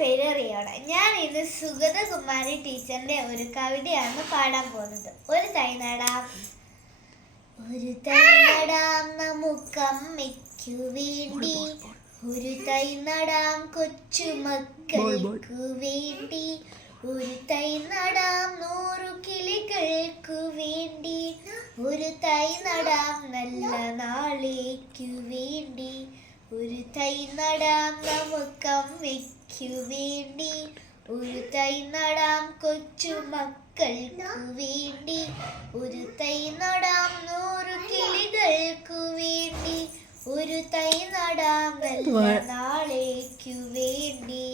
പേര് റിയോണ. ഞാൻ ഇന്ന് സുഗതകുമാരി ടീച്ചറിന്റെ ഒരു കവിതയാണ് പാടാൻ പോകുന്നത്. ഒരു തൈ നടാം, ഒരു തൈ നടാം നമുക്കമ്മയ്ക്കു വേണ്ടി, ഒരു തൈ നടാം കൊച്ചുമക്കൾക്കു വേണ്ടി, ഒരു തൈ നടാം 100 കിളികൾക്കു വേണ്ടി, ഒരു തൈ നടാം നല്ല നാളേക്കു വേണ്ടി, ഒരു തൈ നടാം നമുക്കമ്മയ്ക്കു വേണ്ടി, ഒരു തൈ നടാം കൊച്ചുമക്കൾക്കു വേണ്ടി, ഒരു തൈ നടാം 100 കിളികൾക്കു വേണ്ടി, ഒരു തൈ നടാം നല്ല നാളേക്കു വേണ്ടി.